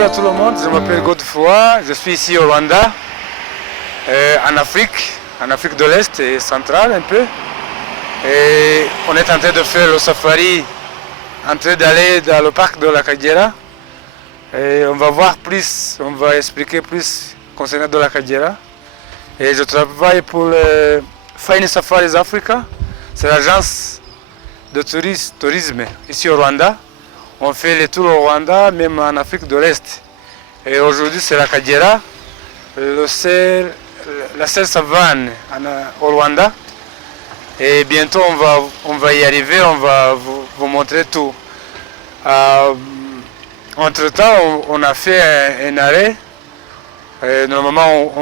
Bonjour à tout le monde, je m'appelle Godefroy, je suis ici au Rwanda, en Afrique de l'Est et centrale un peu. Et on est en train de faire le safari, en train d'aller dans le parc de la Kagera. Et on va voir plus, on va expliquer plus concernant de la Kagera. Et je travaille pour le Fine Safaris Africa, c'est l'agence de tourisme ici au Rwanda. On fait les tours au Rwanda, même en Afrique de l'Est. Et aujourd'hui c'est la Kagera, la seule savane au Rwanda. Et bientôt on va y arriver, on va vous montrer tout. Entre-temps, on a fait un arrêt. Normalement,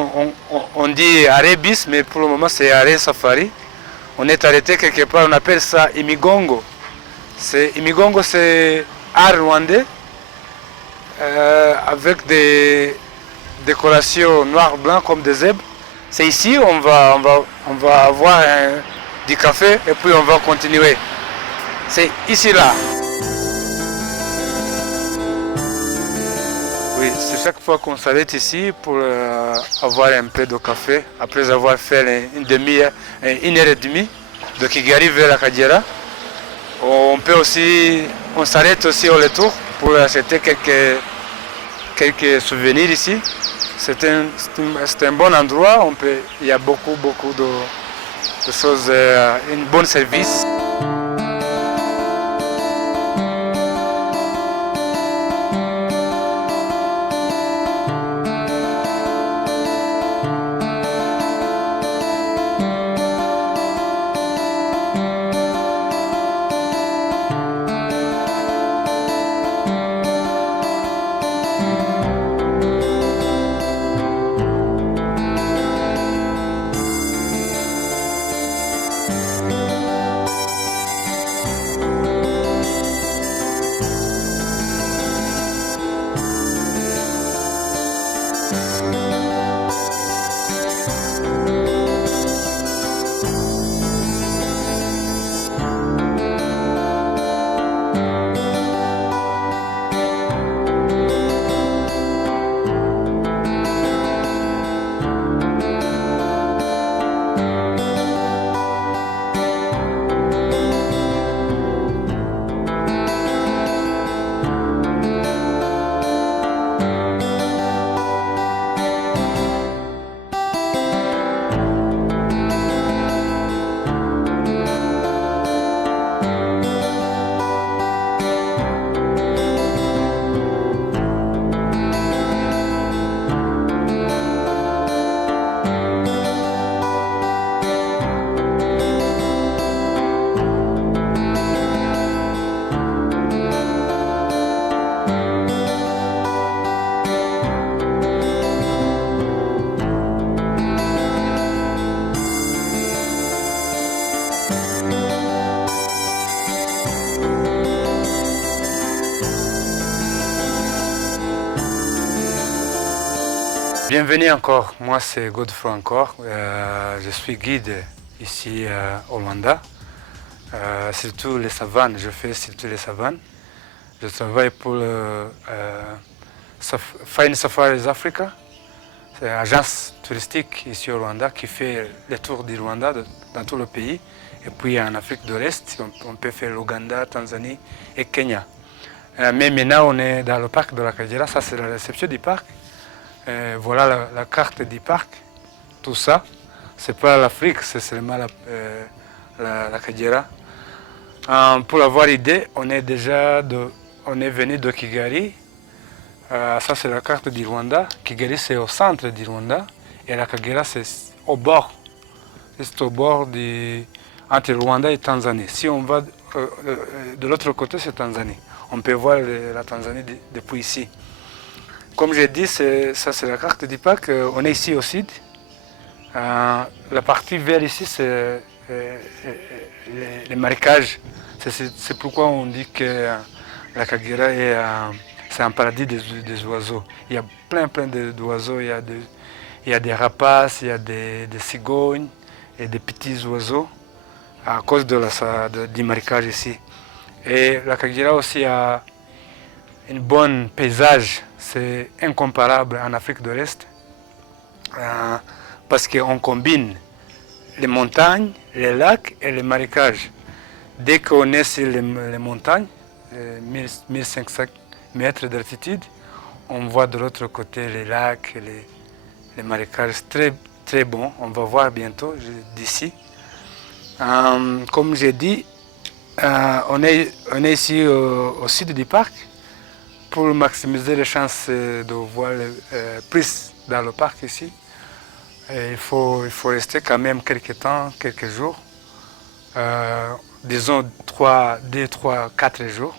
on dit arrêt bis, mais pour le moment, c'est arrêt safari. On est arrêté quelque part, on appelle ça Imigongo. Imigongo, c'est art rwandais avec des décorations noir-blanc comme des zèbres. C'est ici, on va avoir du café et puis on va continuer. C'est ici là. Oui, c'est chaque fois qu'on s'arrête ici pour avoir un peu de café, après avoir fait une heure et demie de Kigali vers la Kagera. On s'arrête aussi au retour pour acheter quelques souvenirs ici. C'est un bon endroit, il y a beaucoup de choses, un bon service. Bienvenue encore, moi c'est Godefroy encore, je suis guide ici au Rwanda, surtout les savanes, je fais surtout les savanes. Je travaille pour le Fine Safaris Africa, c'est une agence touristique ici au Rwanda qui fait le tour du Rwanda dans tout le pays. Et puis en Afrique de l'Est, on peut faire l'Ouganda, Tanzanie et Kenya. Mais maintenant on est dans le parc de la Kagera, ça c'est la réception du parc. Voilà la carte du parc, tout ça. C'est pas l'Afrique, c'est seulement la Kagera. Pour avoir idée, on est venu de Kigali. Ça c'est la carte du Rwanda. Kigali c'est au centre du Rwanda et la Kagera c'est au bord. C'est au bord entre Rwanda et Tanzanie. Si on va de l'autre côté, c'est Tanzanie. On peut voir la Tanzanie depuis ici. Comme j'ai dit, ça c'est la carte du parc. On est ici au sud. La partie verte ici, c'est les marécages. C'est pourquoi on dit que la Kagera c'est un paradis des oiseaux. Il y a plein d'oiseaux. Il y a des rapaces, il y a des cigognes et des petits oiseaux à cause du marécage ici. Et la Kagera aussi une bonne paysage, c'est incomparable en Afrique de l'Est, parce qu'on combine les montagnes, les lacs et les marécages. Dès qu'on est sur les montagnes, 1500 mètres d'altitude, on voit de l'autre côté les lacs et les marécages très, très bons. On va voir bientôt d'ici. Comme j'ai dit, on est ici au sud du parc pour maximiser les chances de voir plus dans le parc ici. Et il faut rester quand même quelques temps, quelques jours, disons 2, 3, 4 jours,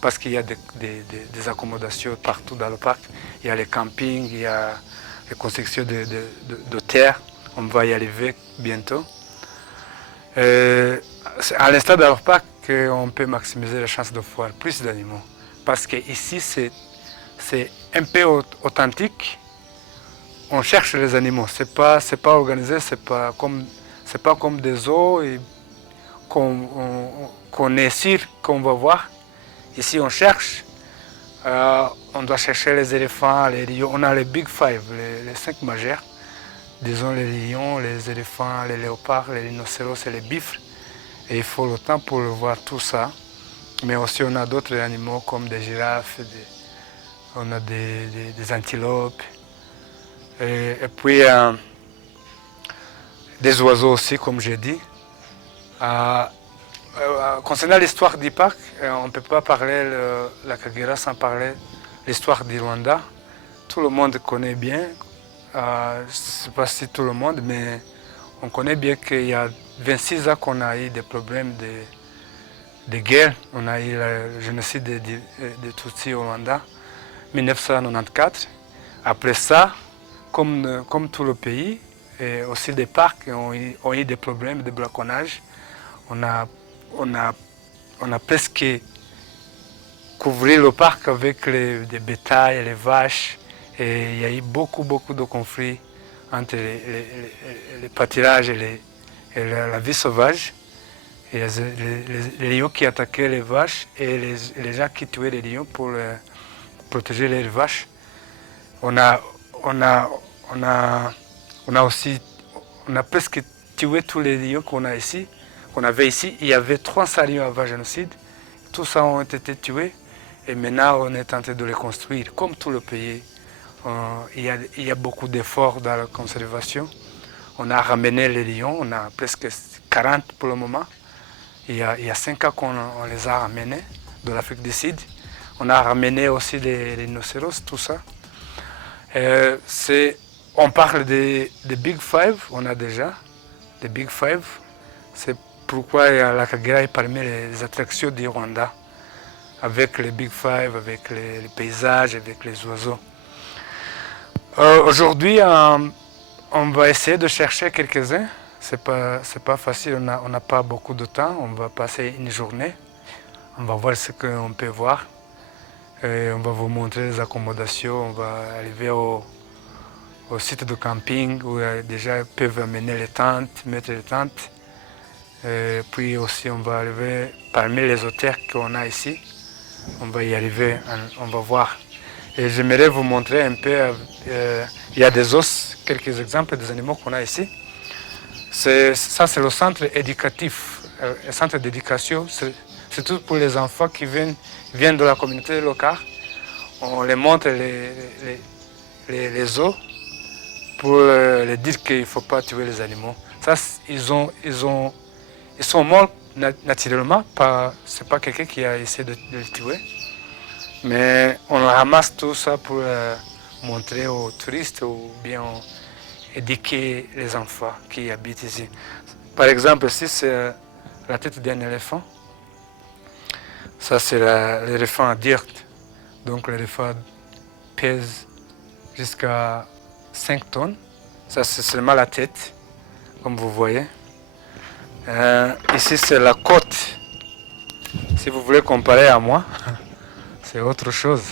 parce qu'il y a des accommodations partout dans le parc. Il y a les campings, il y a les constructions de terre. On va y arriver bientôt. À l'instar dans le parc, on peut maximiser la chance de voir plus d'animaux. Parce qu'ici, c'est un peu authentique. On cherche les animaux. C'est pas organisé, c'est pas comme des zoos qu'on est sûr qu'on va voir. Ici, on cherche. On doit chercher les éléphants, les lions. On a les Big Five, les 5 majeurs. Disons les lions, les éléphants, les léopards, les rhinocéros et les buffles. Et il faut le temps pour voir tout ça. Mais aussi on a d'autres animaux comme des girafes, on a des antilopes. Et puis des oiseaux aussi, comme j'ai dit. Concernant l'histoire du parc, on ne peut pas parler la Kagera sans parler de l'histoire du Rwanda. Tout le monde connaît bien. Je ne sais pas si tout le monde, mais on connaît bien qu'il y a 26 ans qu'on a eu des problèmes de guerre. On a eu le génocide de Tutsis au Rwanda, 1994. Après ça, comme tout le pays, et aussi des parcs ont eu des problèmes de braconnage. On a presque couvert le parc avec des bétails, les vaches. Et il y a eu beaucoup de conflits entre les pâturages et la vie sauvage. Et les lions qui attaquaient les vaches et les gens qui tuaient les lions pour protéger les vaches. On a presque tué tous les lions qu'on avait ici. Il y avait 300 lions avant le génocide. Tous ça ont été tués. Et maintenant, on est en train de les construire, comme tout le pays. Il y a beaucoup d'efforts dans la conservation. On a ramené les lions, on a presque 40 pour le moment. Il y a 5 ans qu'on les a ramenés de l'Afrique du Sud. On a ramené aussi les rhinocéros, tout ça. On parle des Big Five, on a déjà des Big Five. C'est pourquoi la Kagera est parmi les attractions du Rwanda, avec les Big Five, avec les paysages, avec les oiseaux. Aujourd'hui, on va essayer de chercher quelques-uns. C'est pas facile, on n'a pas beaucoup de temps. On va passer une journée. On va voir ce qu'on peut voir. Et on va vous montrer les accommodations. On va arriver au site de camping où déjà ils peuvent amener les tentes, mettre les tentes. Et puis aussi, on va arriver parmi les hôtels qu'on a ici. On va y arriver, on va voir. Et j'aimerais vous montrer un peu, il y a des os, quelques exemples des animaux qu'on a ici. Ça, c'est le centre éducatif, le centre d'éducation, surtout pour les enfants qui viennent de la communauté locale. On les montre les os pour leur dire qu'il ne faut pas tuer les animaux. Ça, ils sont morts naturellement, ce n'est pas quelqu'un qui a essayé de les tuer. Mais on ramasse tout ça pour montrer aux touristes ou bien éduquer les enfants qui habitent ici. Par exemple, ici, c'est la tête d'un éléphant. Ça, c'est l'éléphant adulte. Donc, l'éléphant pèse jusqu'à 5 tonnes. Ça, c'est seulement la tête, comme vous voyez. Ici, c'est la côte. Si vous voulez comparer à moi, c'est autre chose.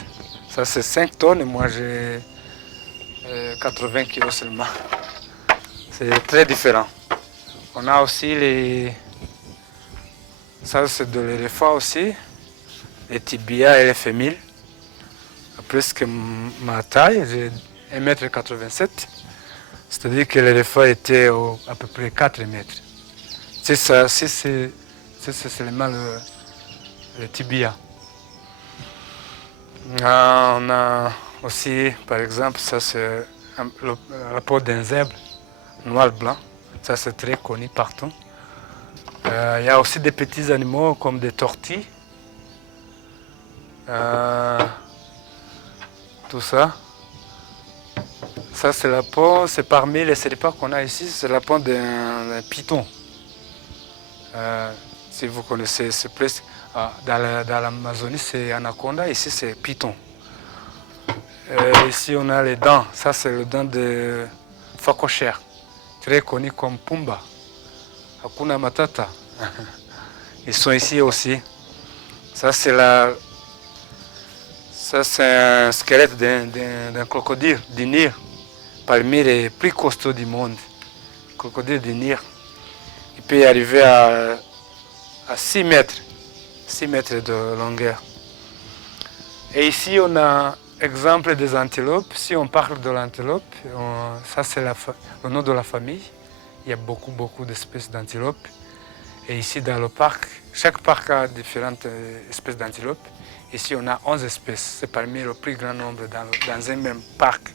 Ça, c'est 5 tonnes et moi, j'ai 80 kilos seulement. C'est très différent. On a aussi ça, c'est de l'éléphant aussi, les tibias et les fémiles. presque ma taille, j'ai 1,87 m. C'est-à-dire que l'éléphant était à peu près 4 mètres. C'est ça, c'est seulement le tibia. On a aussi, par exemple, ça c'est la peau d'un zèbre noir-blanc. Ça c'est très connu partout. Il y a aussi des petits animaux comme des tortues. Tout ça. Ça c'est la peau, c'est parmi les séripares qu'on a ici, c'est la peau d'un python. Si vous connaissez, c'est plus dans l'Amazonie c'est anaconda, ici c'est python. Ici on a les dents, ça c'est le dent de phacochère, très connu comme Pumba, Hakuna Matata. Ils sont ici aussi. Ça c'est un squelette d'un crocodile du Nil, parmi les plus costauds du monde. Crocodile du Nil. Il peut arriver à 6 mètres de longueur. Et ici on a exemple des antilopes. Si on parle de l'antilope, ça c'est le nom de la famille. Il y a beaucoup d'espèces d'antilopes. Et ici dans le parc, chaque parc a différentes espèces d'antilopes. Ici on a 11 espèces. C'est parmi le plus grand nombre dans un même parc.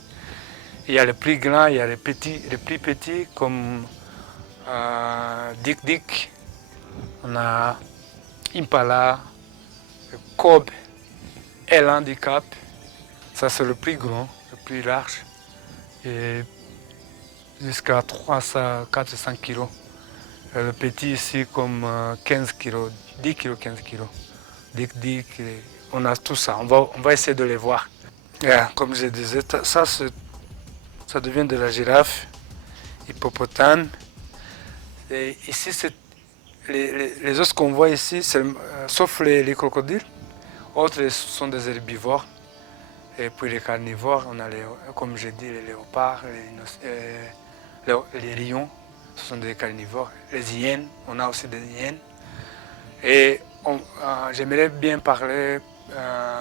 Il y a les plus grands, il y a les plus petits comme Dik-Dik. On a Impala, Kobe, Eland Cap. Ça c'est le plus grand, le plus large. Et jusqu'à 300-400 kg. Le petit ici comme 15 kg, 10 kg, 15 kg. Dik-Dik, on a tout ça. On va essayer de les voir. Comme je disais, ça devient de la girafe, hippopotame. Et ici, les os qu'on voit ici, sauf les crocodiles, autres sont des herbivores. Et puis les carnivores, on a comme j'ai dit, les léopards, les lions, ce sont des carnivores. Les hyènes, on a aussi des hyènes. Et j'aimerais bien parler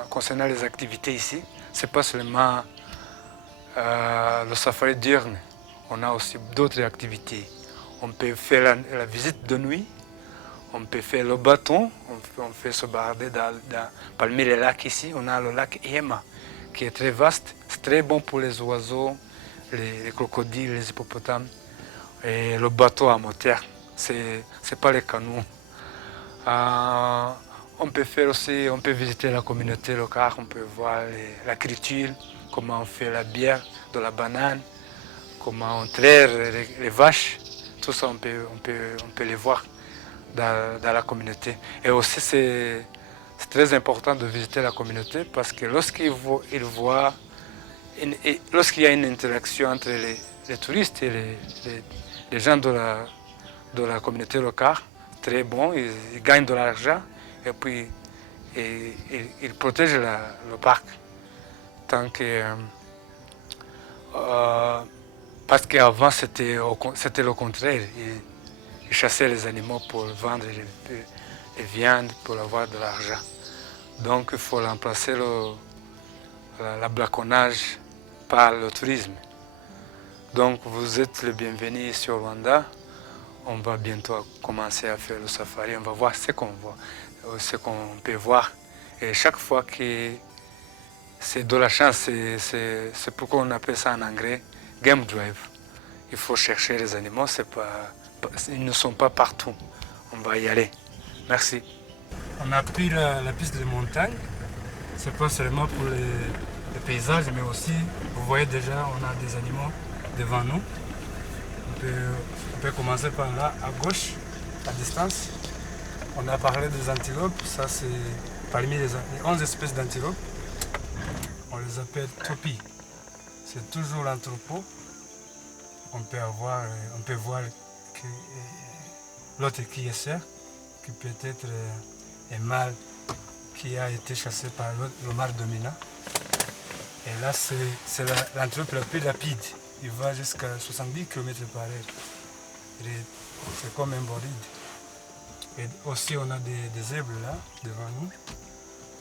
concernant les activités ici. C'est pas seulement le safari diurne, on a aussi d'autres activités. On peut faire la visite de nuit, on peut faire le bâton, on fait se balader parmi les lacs ici. On a le lac Yema qui est très vaste, c'est très bon pour les oiseaux, les crocodiles, les hippopotames. Et le bateau à moteur, c'est pas les canots. On peut visiter la communauté locale, on peut voir la culture, comment on fait la bière, de la banane, comment on traite les vaches. Tout ça, on peut les voir dans la communauté. Et aussi, c'est très important de visiter la communauté parce que lorsqu'il y a une interaction entre les touristes et les gens de la communauté locale, très bon, ils gagnent de l'argent et puis ils protègent le parc. Parce qu'avant c'était le contraire. Ils chassaient les animaux pour vendre les viandes, pour avoir de l'argent. Donc il faut remplacer la braconnage par le tourisme. Donc vous êtes le bienvenu ici au Rwanda. On va bientôt commencer à faire le safari. On va voir ce qu'on voit, ce qu'on peut voir. Et chaque fois que c'est de la chance, c'est pourquoi on appelle ça en anglais game drive. Il faut chercher les animaux, ils ne sont pas partout. On va y aller. Merci. On a pris la piste de montagne. C'est pas seulement pour les paysages, mais aussi, vous voyez déjà, on a des animaux devant nous. On peut commencer par là, à gauche, à distance. On a parlé des antilopes. Ça, c'est parmi les 11 espèces d'antilopes. On les appelle topis. C'est toujours l'anthropo. On peut voir que l'autre qui est sœur, qui peut être un mâle qui a été chassé par le mâle dominant. Et là, c'est l'antilope la plus rapide. Il va jusqu'à 70 km/h. C'est comme un bolide. Et aussi, on a des zèbres là, devant nous.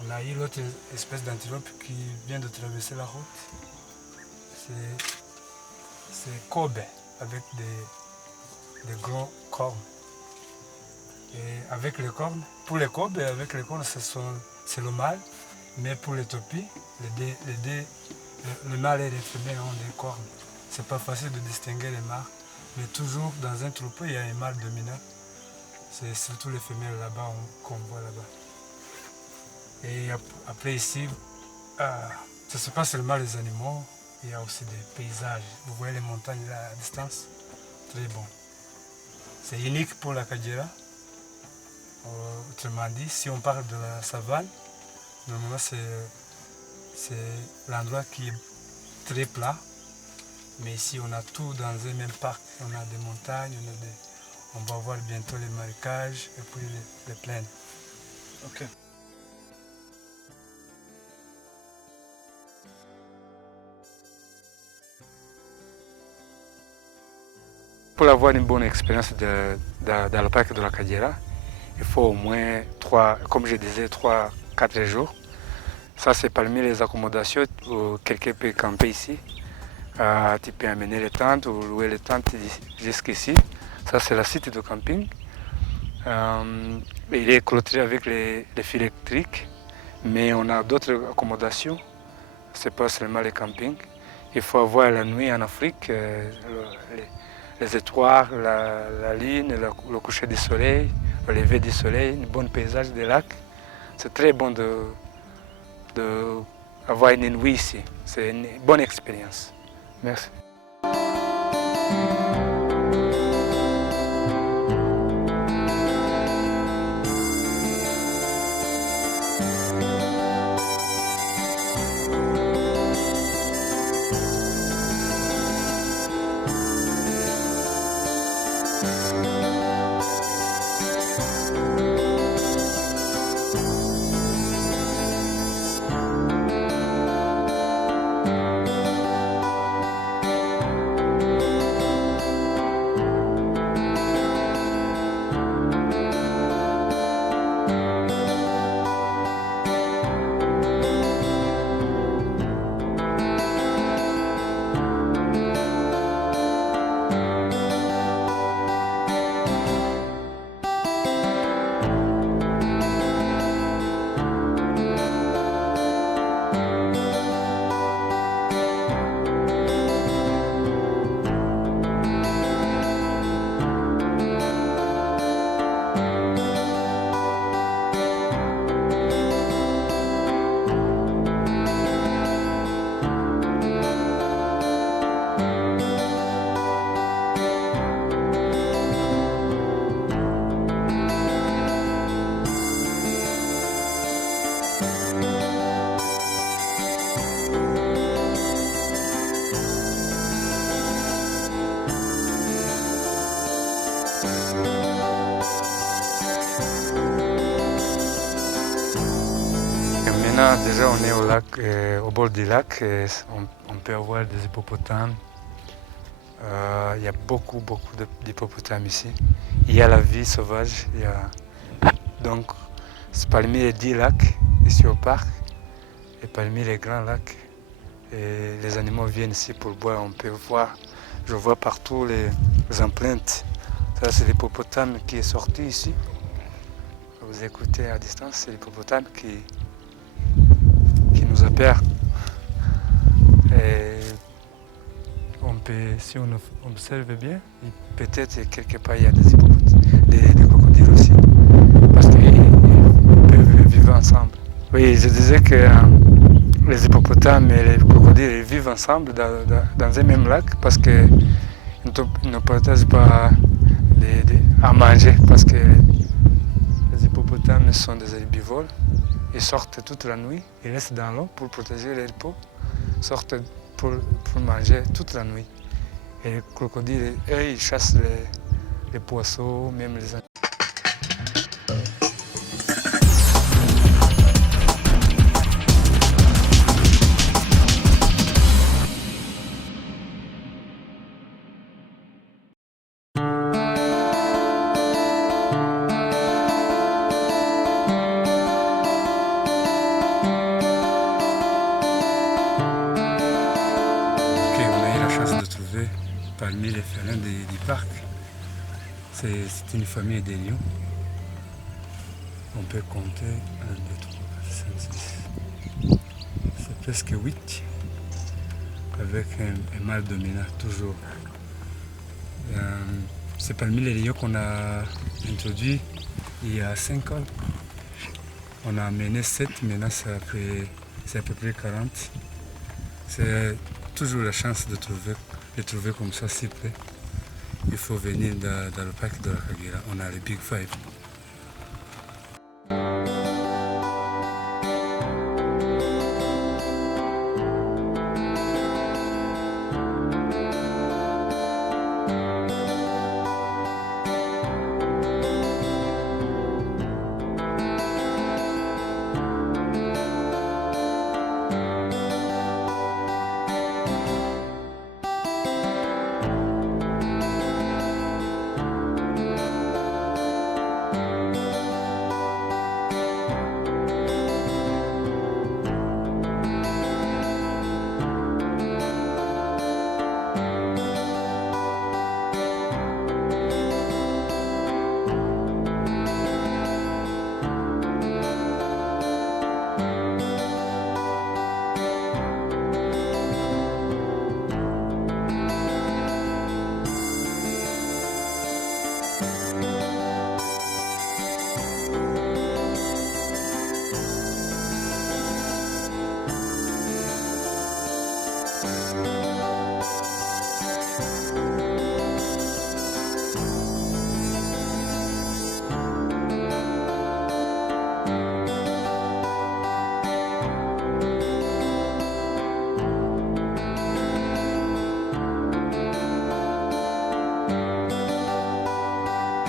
On a eu l'autre espèce d'antilope qui vient de traverser la route. C'est Kobe avec des gros cornes. Et avec les cornes, pour les Kobe, avec les cornes, c'est le mâle. Mais pour les topis, le mâle et les femelles ont des cornes. C'est pas facile de distinguer les mâles. Mais toujours dans un troupeau, il y a un mâle dominant. C'est surtout les femelles là-bas qu'on voit là-bas. Et après ici, ce n'est pas seulement les animaux, il y a aussi des paysages. Vous voyez les montagnes là à distance, très bon. C'est unique pour la Kagera. Autrement dit, si on parle de la savane, normalement c'est l'endroit qui est très plat. Mais ici on a tout dans un même parc. On a des montagnes, on va voir bientôt les marécages et puis les plaines. Ok. Pour avoir une bonne expérience dans le parc de la Kagera, il faut au moins 3-4 jours. Ça, c'est parmi les accommodations où quelqu'un peut camper ici. Tu peux amener les tentes ou louer les tentes jusqu'ici. Ça, c'est le site de camping. Il est clôturé avec les fils électriques, mais on a d'autres accommodations. Ce n'est pas seulement les campings. Il faut avoir la nuit en Afrique, les étoiles, la lune, le coucher du soleil, le lever du soleil, un bon paysage des lacs. C'est très bon d'avoir une nuit ici. C'est une bonne expérience. Merci. Maintenant, déjà, on est au lac, au bord du lac. On peut avoir des hippopotames. Il y a beaucoup d'hippopotames ici. Il y a la vie sauvage. Donc, c'est parmi les 10 lacs ici au parc et parmi les grands lacs. Et les animaux viennent ici pour boire. On peut voir, je vois partout les empreintes. Ça, c'est l'hippopotame qui est sorti ici. Vous écoutez à distance, c'est l'hippopotame qui nous appelle. Et si on observe bien, peut-être quelque part il y a des hippopotames, des crocodiles aussi, parce qu'ils peuvent vivre ensemble. Oui, je disais que les hippopotames et les crocodiles vivent ensemble dans un même lac parce qu'ils ne partagent pas à manger, parce que les hippopotames sont des herbivores. Ils sortent toute la nuit, ils restent dans l'eau pour protéger les peaux, sortent pour manger toute la nuit. Et les crocodiles, eux, ils chassent les poissons, même les animaux. parmi les félins du parc. C'est une famille de lions. On peut compter 1, 2, 3, 4, 5, 6. C'est presque 8. Avec un mâle dominant, toujours. C'est parmi les lions qu'on a introduit il y a 5 ans. On a amené 7, maintenant c'est à peu près 40. C'est toujours la chance de les trouver comme ça si près. Il faut venir dans le parc de la Kagera, on a les Big Five.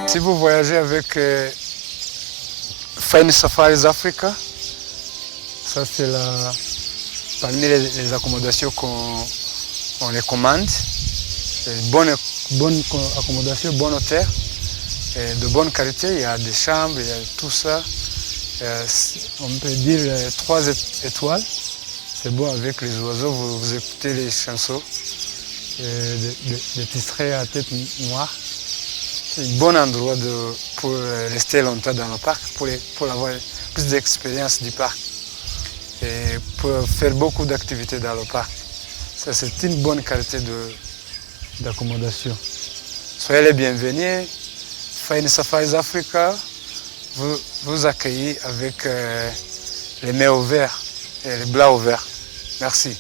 Si vous voyagez avec Fine Safaris Africa, ça c'est parmi les accommodations qu'on les commande. Bonne accommodation, bon hôtel, de bonne qualité, il y a des chambres, il y a tout ça. On peut dire 3 étoiles. C'est beau avec les oiseaux, vous écoutez les chansons, des tistrés à tête noire. C'est un bon endroit pour rester longtemps dans le parc, pour avoir plus d'expérience du parc et pour faire beaucoup d'activités dans le parc. Ça, c'est une bonne qualité d'accommodation. Soyez les bienvenus. Fine Safaris Africa vous accueille avec les mains ouvertes et les bras ouverts. Merci.